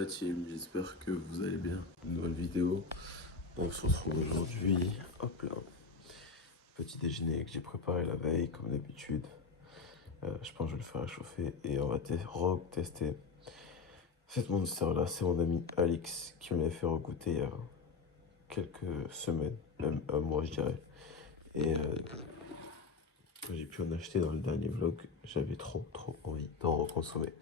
la team, j'espère que vous allez bien. Une nouvelle vidéo. On se retrouve aujourd'hui. Hop là. Petit déjeuner que j'ai préparé la veille, comme d'habitude. Je pense que je vais le faire réchauffer et on va tester. Cette monster là, c'est mon ami Alix qui me l'a fait regoûter il y a quelques semaines, même un mois je dirais. Et quand j'ai pu en acheter dans le dernier vlog, j'avais trop envie d'en reconsommer.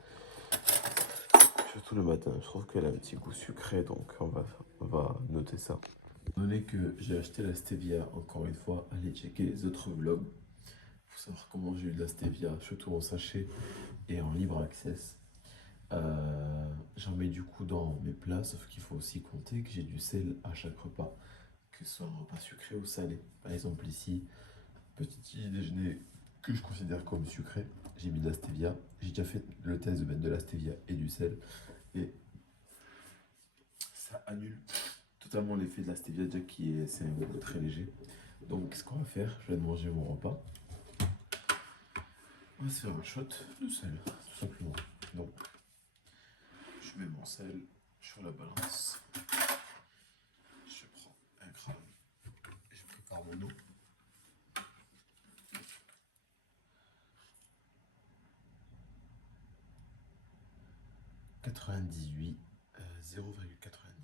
Surtout le matin, je trouve qu'elle a un petit goût sucré, donc on va noter ça. Étant donné que j'ai acheté la stevia, encore une fois, allez checker les autres vlogs pour savoir comment j'ai eu de la stevia, surtout en sachet et en libre access. J'en mets du coup dans mes plats, sauf qu'il faut aussi compter que j'ai du sel à chaque repas, que ce soit un repas sucré ou salé. Par exemple ici, petit déjeuner que je considère comme sucré, j'ai mis de la stevia. J'ai déjà fait le test de mettre de la stevia et du sel, et ça annule totalement l'effet de la stevia, déjà c'est un goût très léger. Donc ce qu'on va faire, je viens de manger mon repas. On va se faire un shot de sel, tout simplement. Donc je mets mon sel sur la balance. Je prends un gramme et je prépare mon eau. « 98, 0,98 grammes.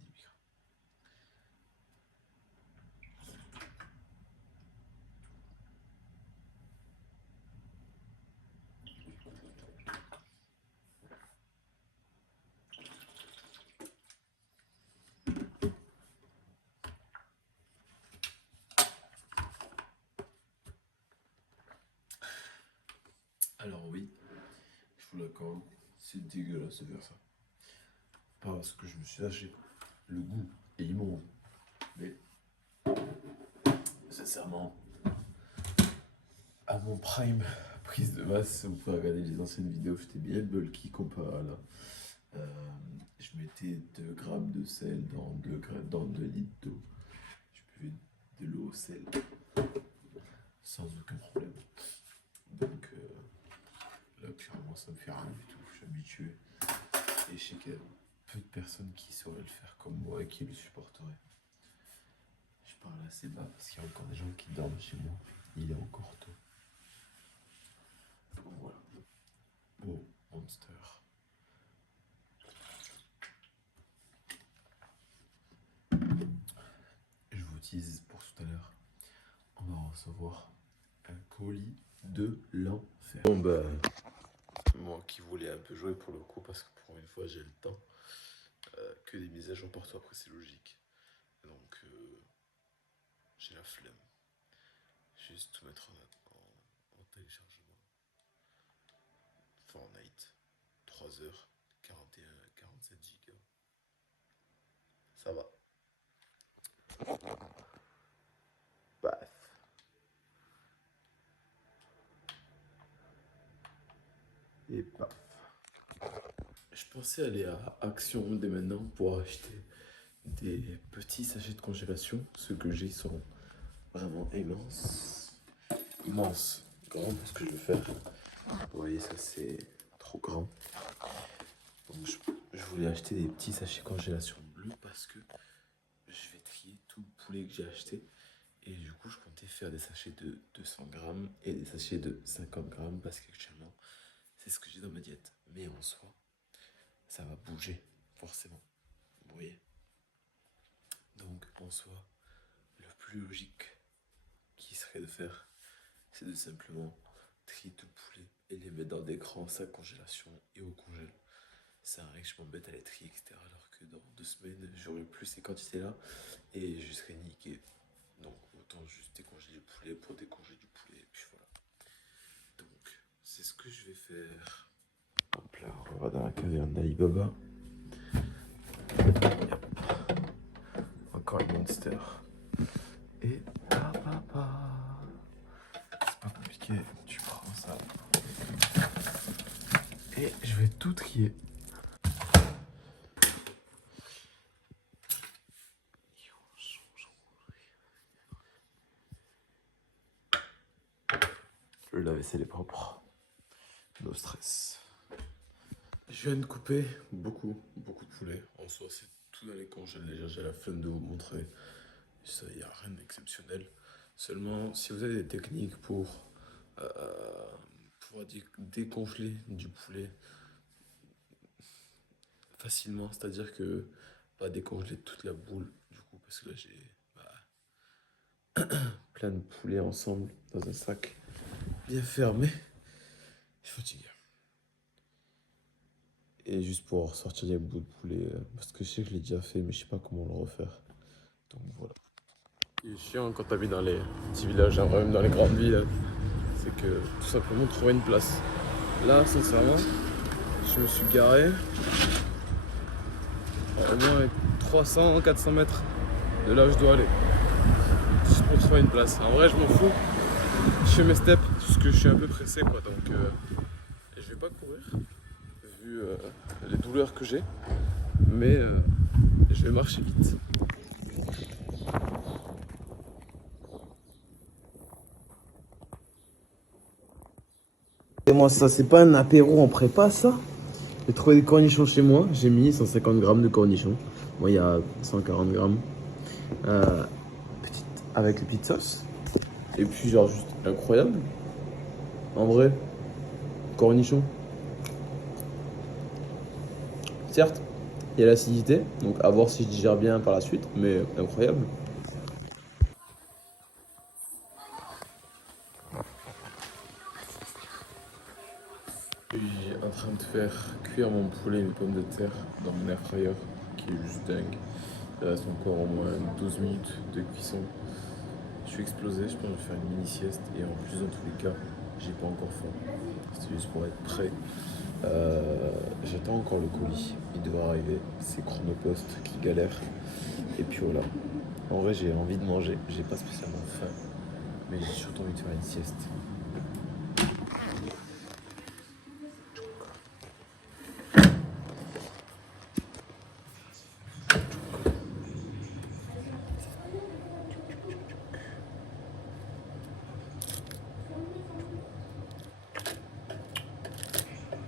Alors oui, je vous l'accorde, c'est dégueulasse de faire ça. Pas parce que je me suis lâché, le goût est immonde, mais sincèrement, à mon prime prise de masse, vous pouvez regarder les anciennes vidéos, j'étais bien bulky comparé à là. Je mettais 2 grammes de sel dans 2 litres d'eau. Je buvais de l'eau au sel sans aucun problème. Donc là, clairement, ça me fait rien du tout. Je suis habitué. Et je sais qu'il y a peu de personnes qui sauraient le faire comme moi et qui le supporteraient. Je parle assez bas parce qu'il y a encore des gens qui dorment chez moi. Il est encore tôt. Donc voilà. Oh, Monster. Je vous tease pour tout à l'heure. On va recevoir un colis de l'enfer. Bon bah, moi qui voulais un peu jouer pour le coup, parce que pour une fois j'ai le temps, que des mises à jour partout, après c'est logique. Donc j'ai la flemme. Juste tout mettre en téléchargement. Fortnite, 3h, 47 gigas. Ça va. Paf. Et paf. Je pensais aller à Action dès maintenant pour acheter des petits sachets de congélation. Ceux que j'ai sont vraiment immenses. Immense. Grand pour ce que je veux faire. Vous voyez, ça c'est trop grand. Donc je voulais acheter des petits sachets congélation bleus parce que je vais trier tout le poulet que j'ai acheté. Et du coup, je comptais faire des sachets de 200 grammes et des sachets de 50 grammes parce qu'actuellement, c'est ce que j'ai dans ma diète. Mais en soi, ça va bouger, forcément. Vous voyez? Donc, en soi, le plus logique qui serait de faire, c'est de simplement trier tout le poulet et les mettre dans des grands sacs congélation et au congèle. C'est un que je m'embête à les trier, etc. Alors que dans 2 semaines, j'aurai plus ces quantités-là et je serai niqué. Donc autant juste décongeler du poulet pour décongeler du poulet, et puis voilà. Donc c'est ce que je vais faire. Hop là, on va dans la caverne d'Alibaba. Encore une monster. Et papa. C'est pas compliqué, tu prends ça. Et je vais tout trier. Le lave-vaisselle est propre. No stress. Je viens de couper beaucoup de poulet. En soi, c'est tout dans les congèles déjà. J'ai la flemme de vous montrer. Ça, il n'y a rien d'exceptionnel. Seulement, si vous avez des techniques pour pouvoir décongeler du poulet facilement, c'est-à-dire que pas décongeler toute la boule, du coup, parce que là, j'ai plein de poulets ensemble dans un sac bien fermé. Je suis fatigué. Et juste pour sortir les bouts de poulet, parce que je sais que je l'ai déjà fait, mais je sais pas comment le refaire. Donc voilà. Ce qui est chiant quand t'habites dans les petits villages, hein, même dans les grandes villes, c'est que tout simplement trouver une place. Là, sincèrement, je me suis garé à au moins 300-400 mètres de là où je dois aller. Juste pour trouver une place. En vrai, je m'en fous. Je fais mes steps, parce que je suis un peu pressé, quoi. Donc, je vais pas courir, vu les douleurs que j'ai. Mais je vais marcher vite. Et moi, ça, c'est pas un apéro en prépa, ça? J'ai trouvé des cornichons chez moi. J'ai mis 150 grammes de cornichons. Moi, il y a 140 grammes. Petite, avec les petites sauces. Et puis, genre, juste incroyable. En vrai, cornichons. Certes, il y a l'acidité. Donc, à voir si je digère bien par la suite. Mais incroyable. Je suis en train de faire cuire mon poulet et mes pommes de terre dans mon air fryer, qui est juste dingue. Il reste encore au moins 12 minutes de cuisson. Je suis explosé, je pense que je vais faire une mini sieste et en plus dans tous les cas, j'ai pas encore faim. C'est juste pour être prêt. J'attends encore le colis, il devrait arriver. C'est Chronopost qui galère. Et puis voilà. En vrai, j'ai envie de manger, j'ai pas spécialement faim, mais j'ai surtout envie de faire une sieste.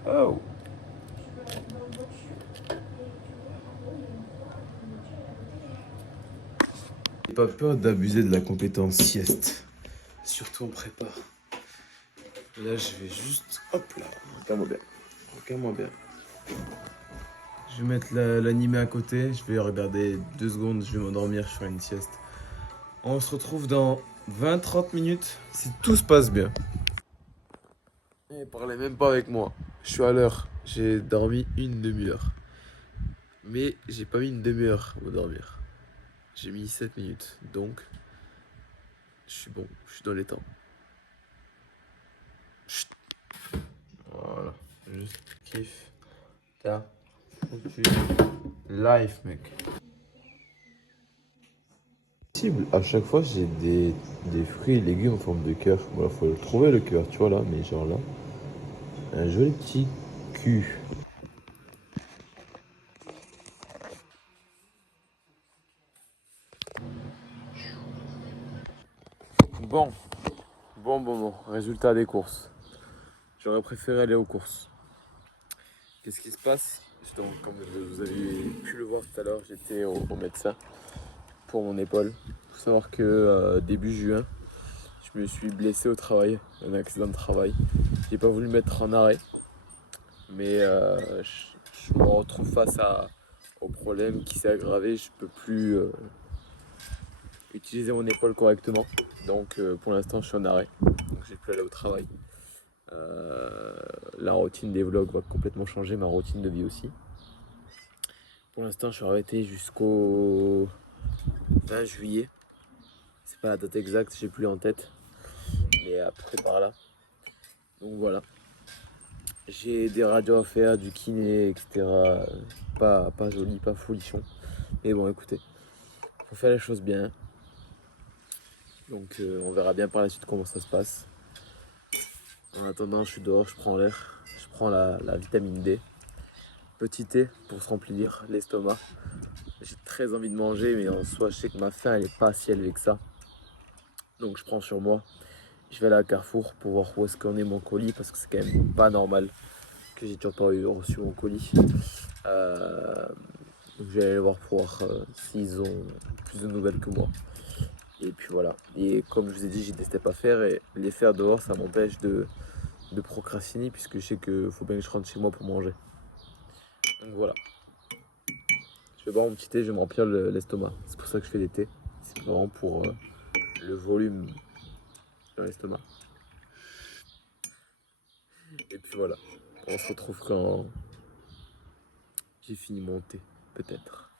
Oh! J'ai pas peur d'abuser de la compétence sieste, surtout en prépa. Là, je vais juste, hop là, regarde-moi bien, regarde-moi bien. Je vais mettre l'animé à côté, je vais regarder 2 secondes, je vais m'endormir, je ferai une sieste. On se retrouve dans 20-30 minutes, si tout se passe bien. Et parlez même pas avec moi, je suis à l'heure, j'ai dormi une demi-heure. Mais j'ai pas mis une demi-heure pour dormir. J'ai mis 7 minutes, donc je suis bon, je suis dans les temps. Chut. Voilà, juste kiffe ta foutu life, mec. À chaque fois, j'ai des fruits et légumes en forme de cœur. Voilà, faut le trouver le cœur, tu vois là, mais genre là, un joli petit cul. Bon, résultat des courses. J'aurais préféré aller aux courses. Qu'est-ce qui se passe? Donc, comme vous avez pu le voir tout à l'heure, j'étais au médecin pour mon épaule. Il faut savoir que début juin, je me suis blessé au travail, un accident de travail. J'ai pas voulu mettre en arrêt, mais je me retrouve face au problème qui s'est aggravé. Je peux plus utiliser mon épaule correctement, donc pour l'instant je suis en arrêt, donc j'ai pu aller au travail. La routine des vlogs va complètement changer, ma routine de vie aussi. Pour l'instant je suis arrêté jusqu'au 20 juillet. C'est pas la date exacte, j'ai plus en tête, mais à peu près par là. Donc voilà. J'ai des radios à faire, du kiné, etc. Pas joli, pas folichon. Mais bon, écoutez, faut faire les choses bien. Donc on verra bien par la suite comment ça se passe. En attendant, je suis dehors, je prends l'air, je prends la vitamine D. Petit thé pour se remplir l'estomac. J'ai très envie de manger, mais en soi, je sais que ma faim, elle est pas si élevée que ça. Donc je prends sur moi. Je vais aller à Carrefour pour voir où est-ce qu'on est mon colis, parce que c'est quand même pas normal que j'ai toujours pas reçu mon colis. Donc je vais aller voir pour voir s'ils ont plus de nouvelles que moi. Et puis voilà. Et comme je vous ai dit, j'ai des steps à faire et les faire dehors, ça m'empêche de procrastiner puisque je sais qu'il faut bien que je rentre chez moi pour manger. Donc voilà. Je vais boire mon petit thé, je vais me remplir l'estomac. C'est pour ça que je fais des thés. C'est vraiment pour le volume dans l'estomac. Et puis voilà. On se retrouve quand j'ai fini mon thé, peut-être.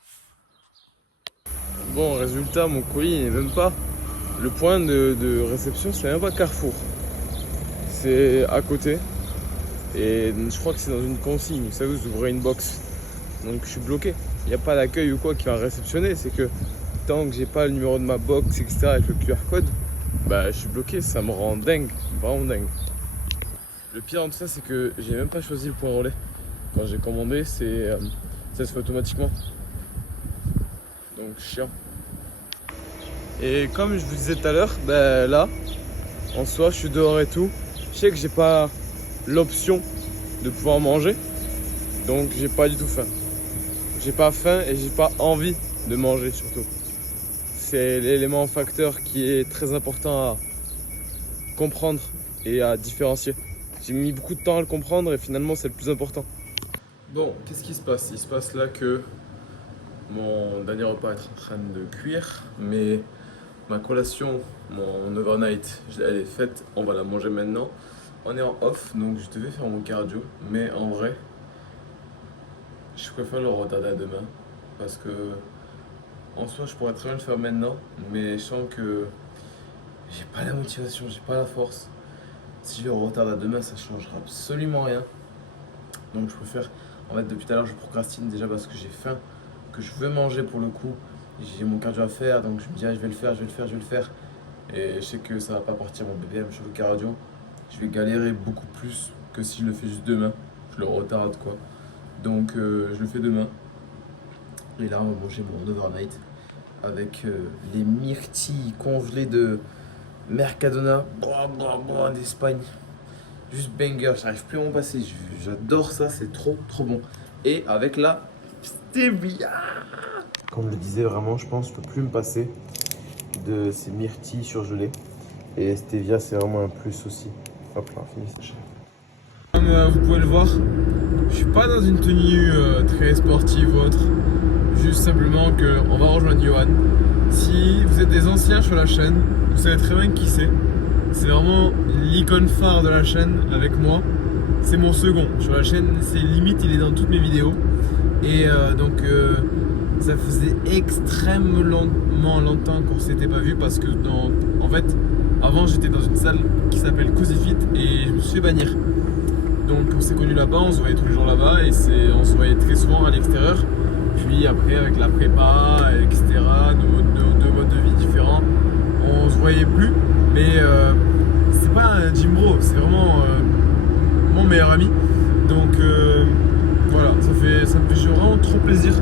Bon, résultat, mon colis n'est même pas. Le point de réception, c'est même pas Carrefour. C'est à côté. Et je crois que c'est dans une consigne. Vous savez, vous ouvrez une box. Donc je suis bloqué. Il n'y a pas d'accueil ou quoi qui va réceptionner. C'est que tant que j'ai pas le numéro de ma box, etc., avec le QR code, bah je suis bloqué. Ça me rend dingue. Vraiment dingue. Le pire dans tout ça, c'est que j'ai même pas choisi le point relais. Quand j'ai commandé, ça se fait automatiquement. Donc chiant. Et comme je vous disais tout à l'heure, ben là, en soi, je suis dehors et tout. Je sais que j'ai pas l'option de pouvoir manger, donc j'ai pas du tout faim. J'ai pas faim et j'ai pas envie de manger surtout. C'est l'élément facteur qui est très important à comprendre et à différencier. J'ai mis beaucoup de temps à le comprendre et finalement c'est le plus important. Bon, qu'est-ce qui se passe? Il se passe là que mon dernier repas est en train de cuire, mais ma collation, mon overnight, elle est faite, on va la manger maintenant. On est en off, donc je devais faire mon cardio, mais en vrai, je préfère le retarder à demain, parce que en soi, je pourrais très bien le faire maintenant, mais je sens que j'ai pas la motivation, j'ai pas la force. Si je le retarde à demain, ça changera absolument rien. Donc je préfère, en fait, depuis tout à l'heure, je procrastine déjà parce que j'ai faim, que je veux manger pour le coup. J'ai mon cardio à faire, donc je me dis, ah, je vais le faire, je vais le faire, je vais le faire. Et je sais que ça va pas partir mon BPM sur le cardio. Je vais galérer beaucoup plus que si je le fais juste demain. Je le retarde quoi. Donc je le fais demain. Et là, on va manger mon overnight avec les myrtilles congelées de Mercadona d'Espagne. Juste banger, j'arrive plus à m'en passer. J'adore ça, c'est trop bon. Et avec la stevia. Comme je le disais, vraiment, je pense que je peux plus me passer de ces myrtilles surgelées. Et stevia, c'est vraiment un plus aussi. Hop là, fini ça. Comme vous pouvez le voir, je suis pas dans une tenue très sportive ou autre. Juste simplement qu'on va rejoindre Johan. Si vous êtes des anciens sur la chaîne, vous savez très bien qui c'est. C'est vraiment l'icône phare de la chaîne avec moi. C'est mon second sur la chaîne, c'est limite, il est dans toutes mes vidéos. Et donc ça faisait extrêmement longtemps qu'on s'était pas vu parce que en fait, avant j'étais dans une salle qui s'appelle Cozy Fit et je me suis fait bannir. Donc on s'est connus là-bas, on se voyait tous les jours là-bas et on se voyait très souvent à l'extérieur. Puis après avec la prépa, etc., nos deux modes de vie différents, on se voyait plus. Mais c'est pas un gym bro, c'est vraiment mon meilleur ami. Donc voilà, ça me fait vraiment trop plaisir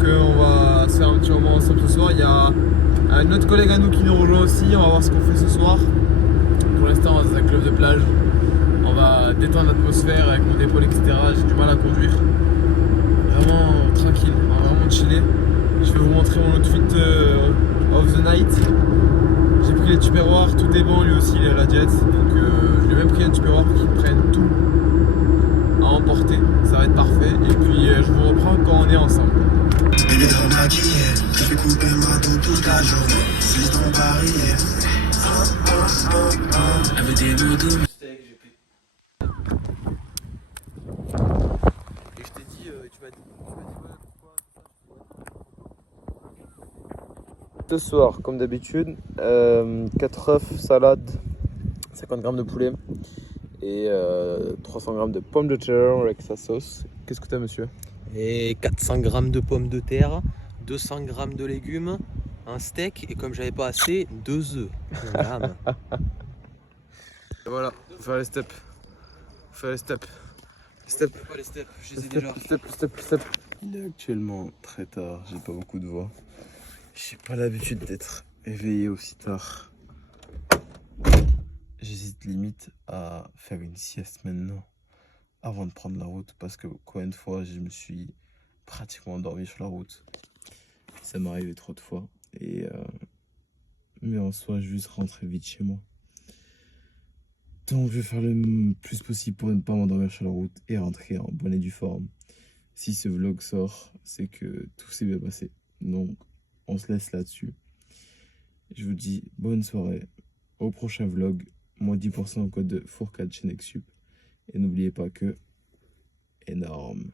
qu'on va se faire un petit moment ensemble ce soir. Il y a un autre collègue à nous qui nous rejoint aussi, on va voir ce qu'on fait ce soir. Pour l'instant, on va dans un club de plage. On va détendre l'atmosphère avec mon épaule, etc. J'ai du mal à conduire. Vraiment tranquille, on va vraiment chiller. Je vais vous montrer mon outfit of the night. J'ai pris les tupperwares, tout est bon, lui aussi il est à la diète. Donc je lui ai même pris un tupperware pour qu'il prenne tout à emporter. Ça va être parfait. Et puis je vous reprends quand on est ensemble. Elle est trop maquillée, je vais couper ma boue toute la journée. C'est ton pari. Elle veut des doudous. Et je t'ai dit, tu m'as dit ouais, pourquoi ce soir, comme d'habitude, 4 œufs, salade, 50 g de poulet et 300 g de pommes de terre avec sa sauce. Qu'est-ce que t'as, monsieur? Et 400 g de pommes de terre, 200 g de légumes, un steak et comme j'avais pas assez, 2 œufs. Voilà, faut faire les steps. Faut faire les steps. Step. Pas les steps, je les ai déjà. Step. Il est actuellement très tard, j'ai pas beaucoup de voix. J'ai pas l'habitude d'être éveillé aussi tard. J'hésite limite à faire une sieste maintenant. avant de prendre la route parce que combien de fois je me suis pratiquement endormi sur la route. Ça m'est arrivé trop de fois. Mais en soi, je veux juste rentrer vite chez moi. Donc je vais faire le plus possible pour ne pas m'endormir sur la route et rentrer en bonne et due forme. Si ce vlog sort, c'est que tout s'est bien passé. Donc on se laisse là-dessus. Je vous dis bonne soirée. Au prochain vlog, moins 10% au code de Fourcade chez Nexup. Et n'oubliez pas que énorme.